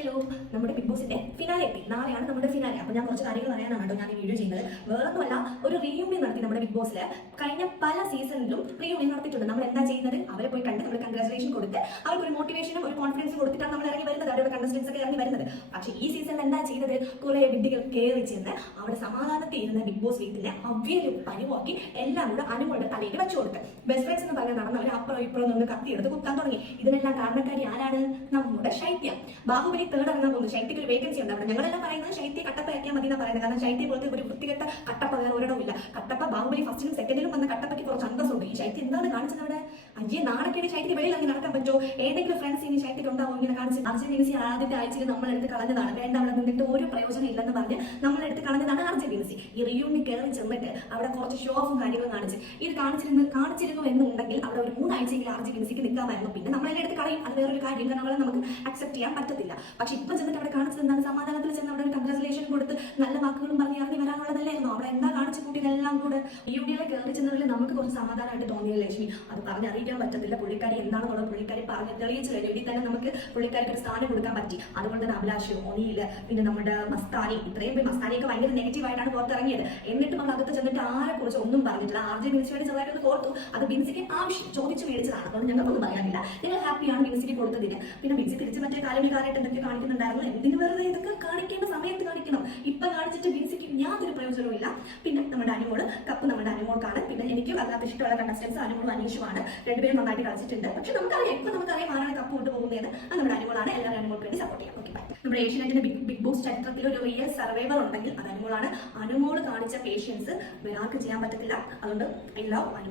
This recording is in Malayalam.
ഹലോ, നമ്മുടെ ബിഗ് ബോസിന്റെ ഫിനാലെ എത്തി. നാളെയാണ് നമ്മുടെ ഫിനാലെ. അപ്പോൾ ഞാൻ കുറച്ച് കാര്യങ്ങൾ പറയാനാണ് കേട്ടോ ഞാൻ ഈ വീഡിയോ ചെയ്യുന്നത്. വേറൊന്നുമല്ല, ഒരു റീയൂണിയൻ നടത്തി നമ്മുടെ ബിഗ് ബോസിൽ. കഴിഞ്ഞ പല സീസണിലും റീയൂണിയൻ നടത്തിയിട്ടുണ്ട്. നമ്മൾ എന്താ ചെയ്യുന്നത്? അവരെ പോയി കണ്ട് നമ്മൾ കൺഗ്രാജുലേഷൻ കൊടുത്ത് അവർക്ക് ഒരു മോട്ടിവേഷനും ഒരു കോൺഫിഡൻസും കൊടുത്തിട്ടാണ് നമ്മൾ ഇറങ്ങി വരുന്നത്, അവരുടെ കണ്ടസ്റ്റൻസ് ഒക്കെ ഇറങ്ങി വരുന്നത്. പക്ഷേ ഈ സീസണിൽ എന്താ ചെയ്തത്? കുറെ വിഡ്ഢികൾ കയറി ചെന്ന് അവിടെ സമാധാനത്തിൽ ഇരുന്ന ബിഗ് ബോസ് വീട്ടിലെ അവ്യലും പരിവാക്കി എല്ലാം കൂടെ അനുമോളുടെ തലയിൽ വെച്ചു കൊടുത്ത് ബെസ്റ്റ് ഫ്രണ്ട്സ് എന്ന് പറഞ്ഞ് നടന്നവർ അപ്പുറം ഇപ്പുറം നിന്ന് കത്തിയെടുത്ത് കുത്താൻ തുടങ്ങി. ഇതിനെല്ലാം കാരണക്കാരി ആരാണ്? നമ്മുടെ ശൈത്യ. ബാഹുബലി തേർഡ് ഇറങ്ങാൻ പോകുന്നു. ശൈത്യക്ക് ഒരു വേക്കൻസി ഉണ്ട് അവിടെ. ഞങ്ങളെല്ലാം പറയുന്നത് ശൈത്യ കട്ടപ്പ അയക്കാൻ മതി എന്നാണ് പറയുന്നത്. കാരണം ശൈത്യ പോലത്തെ ഒരു വൃത്തികെട്ട കട്ടപ്പ വേറെ ഒരിടവും ഇല്ല. കട്ടപ്പ ബാഹുബലി ഫസ്റ്റിലും സെക്കൻഡിലും വന്ന കട്ടപ്പയ്ക്ക് കുറച്ച് അന്തസ്സുണ്ട്. ഈ ശൈത്യം എന്താണ് കാണിച്ചത് അവിടെ? അയ്യേ, നാണക്കേട്. ശൈത്യക്ക് വെളിയിൽ അങ്ങനെ നടക്കാൻ പറ്റുമോ? ഏതെങ്കിലും ഫ്രണ്ട്സ് ഇനി ശൈത്യക്ക് ഉണ്ടാവും ഇങ്ങനെ കാണിച്ച്? ആർജെ ആദ്യത്തെ ആഴ്ചയിൽ നമ്മളെടുത്ത് കളഞ്ഞതാണ്. വേണ്ട, അവിടെ നിന്നിട്ട് ഒരു പ്രയോജനം ഇല്ലെന്ന് പറഞ്ഞ് നമ്മളെടുത്ത് കളഞ്ഞതാണ് ആർജെ. ഈ റിയൂണിയൻ കയറി ചെന്നിട്ട് അവിടെ കുറച്ച് ഷോ ഓഫും കാര്യങ്ങളും കാണിച്ച് ഇത് കാണിച്ചിരുന്നു എന്നുണ്ടെങ്കിൽ അവിടെ ഒരു 3 ആഴ്ചയെങ്കിലും ആർജെ നിൽക്കാമായിരുന്നു. പിന്നെ നമ്മളതിനെ എടുത്ത് കളയും, അത് വേറൊരു കാര്യം. കാരണം നമുക്ക് അക്സെപ്റ്റ് ചെയ്യാൻ പറ്റത്തില്ല. പക്ഷെ ഇപ്പൊ ചെന്നിട്ട് അവിടെ കാണിച്ചത് എന്താണ്? സമാധാനത്തിൽ ചെന്ന് അവിടെ ഒരു കൺഗ്രാജുലേഷൻ കൊടുത്ത് നല്ല വാക്കുകളും പറഞ്ഞ് ഇറങ്ങി വരാനുള്ളതല്ലായിരുന്നു. അവിടെ എന്താ കാണിച്ചു കൂട്ടിയതെല്ലാം കൂടെ. ഈ യൂണിയനിൽ കയറി ചെന്നതിൽ നമുക്ക് കുറച്ച് സമാധാനമായിട്ട് തോന്നിയ ലക്ഷ്മി അത് പറഞ്ഞറിയിക്കാൻ പറ്റത്തില്ല. പുള്ളിക്കാരി എന്താണെന്നുള്ളത് പുള്ളിക്കാരി പറഞ്ഞ് തെളിയിച്ചു കഴിഞ്ഞു. ഇതിൽ തന്നെ നമുക്ക് പുള്ളിക്കാരിക്ക് ഒരു സ്ഥാനം കൊടുക്കാൻ പറ്റി. അതുകൊണ്ട് തന്നെ അഭിലാഷ്, ഒനിയില്, പിന്നെ നമ്മുടെ മസ്താനി, ഇത്രയും പേര് മസ്താനിയൊക്കെ ഭയങ്കര നെഗറ്റീവായിട്ടാണ് പുറത്തിറങ്ങിയത്. എന്നിട്ടും നമ്മൾ അകത്ത് ചെന്നിട്ട് ആരെ കുറിച്ച് ഒന്നും പറഞ്ഞിട്ടില്ല. ആർജെ ബിൻസിയുടെ ചെറുതായിട്ടൊന്ന് കോർത്തു. അത് ബിൻസിക്ക് ആവശ്യം ചോദിച്ചു മേടിച്ചതാണ്. അതുകൊണ്ട് ഞങ്ങൾക്കൊന്നും പറയാനില്ല. നിങ്ങൾ ഹാപ്പിയാണ് ബിൻസിക്ക് കൊടുത്തതിന്. പിന്നെ ബിൻസി തിരിച്ച് മറ്റേ കാലമികാരായിട്ട് എന്തൊക്കെ കാണിക്കുന്നുണ്ടായിരുന്നു. എന്തിനു വെറുതെ ഇതൊക്കെ കാണിക്കേണ്ട സമയത്ത് കാണിക്കണം. ഇപ്പൊ കാണിച്ചിട്ട് ബിൻസിക്ക് യാതൊരു പ്രയോജനവും ഇല്ല. പിന്നെ നമ്മുടെ അനുമോള് കപ്പ് നമ്മുടെ അനുമോൾക്കാണ്. പിന്നെ എനിക്ക് വല്ലാത്ത ഇഷ്ടമുള്ള കണ്ടസ്റ്റൻസ് അനുമോളും അനീഷുമാണ്. രണ്ടുപേരും നന്നായിട്ട് കളിച്ചിട്ടുണ്ട്. പക്ഷെ നമുക്കറിയാം ആരാണ് കപ്പ് കൊണ്ടുപോകുന്നത്. അത് നമ്മുടെ അനുമോളാണ്. എല്ലാവരും അനുമോൾക്ക് വേണ്ടി സപ്പോർട്ട് ചെയ്യാം. ഓക്കെ, നമ്മുടെ ഏഷ്യനെറ്റിന്റെ ബിഗ് ബോസ് ചരിത്രത്തിൽ ഒരു റിയൽ സർവൈവർ ഉണ്ടെങ്കിൽ അത് അനുമോളാണ്. അനുമോള് കാണിച്ച പേഷ്യൻസ് വേറെ ആർക്കും ചെയ്യാൻ പറ്റത്തില്ല. അതുകൊണ്ട് ഐ ലവ് അനുമോൾ.